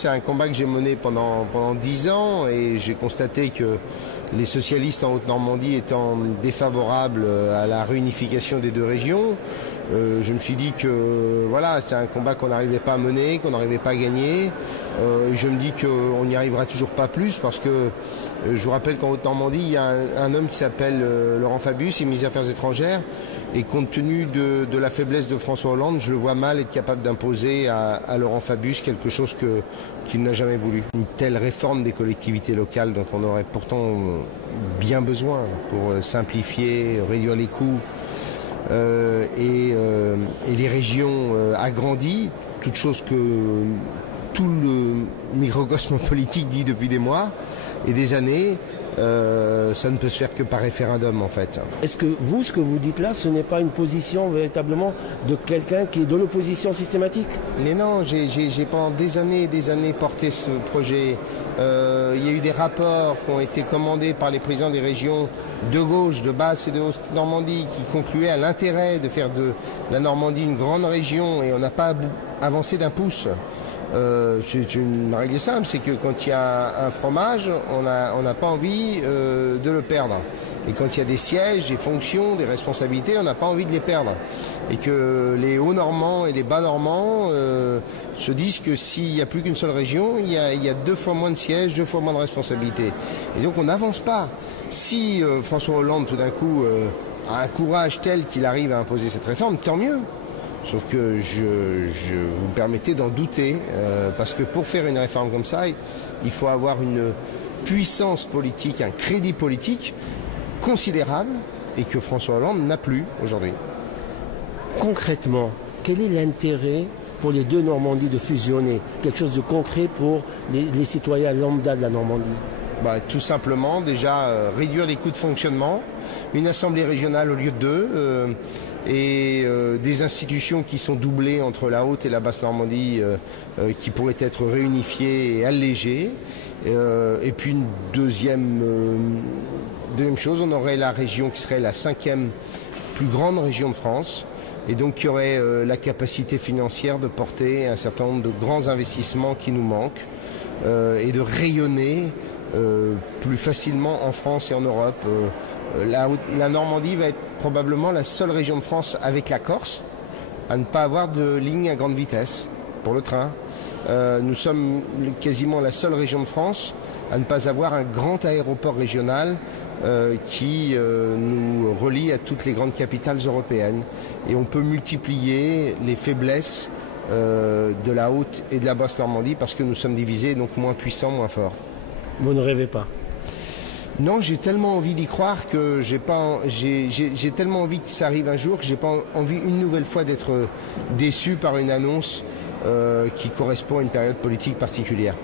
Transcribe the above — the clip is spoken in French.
c'est un combat que j'ai mené pendant 10 ans et j'ai constaté que les socialistes en Haute-Normandie étant défavorables à la réunification des deux régions, je me suis dit que voilà, c'est un combat qu'on n'arrivait pas à mener, qu'on n'arrivait pas à gagner. Je me dis qu'on n'y arrivera toujours pas plus parce que je vous rappelle qu'en Haute-Normandie, il y a un homme qui s'appelle Laurent Fabius, il est ministre des Affaires étrangères, et compte tenu de la faiblesse de François Hollande, je le vois mal être capable d'imposer à Laurent Fabius quelque chose qu'il n'a jamais voulu. Une telle réforme des collectivités locales dont on aurait pourtant bien besoin pour simplifier, réduire les coûts, et les régions agrandies, toute chose que tout le microcosme politique dit depuis des mois et des années, ça ne peut se faire que par référendum en fait. Est-ce que vous, ce que vous dites là, ce n'est pas une position véritablement de quelqu'un qui est de l'opposition systématique? Mais non, j'ai pendant des années et des années porté ce projet. Il y a eu des rapports qui ont été commandés par les présidents des régions de gauche, de Basse et de Haute-Normandie qui concluaient à l'intérêt de faire de la Normandie une grande région et on n'a pas avancé d'un pouce. C'est une règle simple, c'est que quand il y a un fromage, on n'a pas envie de le perdre. Et quand il y a des sièges, des fonctions, des responsabilités, on n'a pas envie de les perdre. Et que les Hauts-Normands et les Bas-Normands se disent que s'il n'y a plus qu'une seule région, il y a 2 fois moins de sièges, 2 fois moins de responsabilités. Et donc on n'avance pas. Si François Hollande, tout d'un coup, a un courage tel qu'il arrive à imposer cette réforme, tant mieux. Sauf que je vous me permettez d'en douter, parce que pour faire une réforme comme ça, il faut avoir une puissance politique, un crédit politique considérable, et que François Hollande n'a plus aujourd'hui. Concrètement, quel est l'intérêt pour les deux Normandies de fusionner? Quelque chose de concret pour les citoyens lambda de la Normandie? Tout simplement, déjà, réduire les coûts de fonctionnement, une assemblée régionale au lieu de 2, et des institutions qui sont doublées entre la Haute et la Basse Normandie qui pourraient être réunifiées et allégées. Et puis une deuxième chose, on aurait la région qui serait la 5e plus grande région de France, et donc qui aurait la capacité financière de porter un certain nombre de grands investissements qui nous manquent, et de rayonner plus facilement en France et en Europe. La Normandie va être probablement la seule région de France avec la Corse à ne pas avoir de ligne à grande vitesse pour le train. Nous sommes quasiment la seule région de France à ne pas avoir un grand aéroport régional qui nous relie à toutes les grandes capitales européennes. Et on peut multiplier les faiblesses de la Haute et de la Basse Normandie parce que nous sommes divisés, donc moins puissants, moins forts. Vous ne rêvez pas? Non, j'ai tellement envie d'y croire que j'ai tellement envie que ça arrive un jour que j'ai pas envie une nouvelle fois d'être déçu par une annonce qui correspond à une période politique particulière.